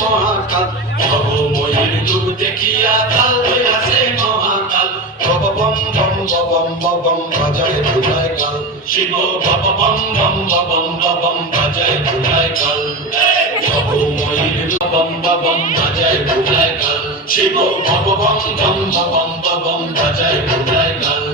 মহাকাল ভবময়ীর রূপ দেখিয়া কাল হইয়াছে মহাকাল বব বম বম বম বম বাজায় বুলায় কাল শিব বব বম বম বম বম বাজায় বুলায় কাল ভবময়ীর বম বম বাজায় বুলায় কাল শিব বব বম বম বম বম বাজায় বুলায় কাল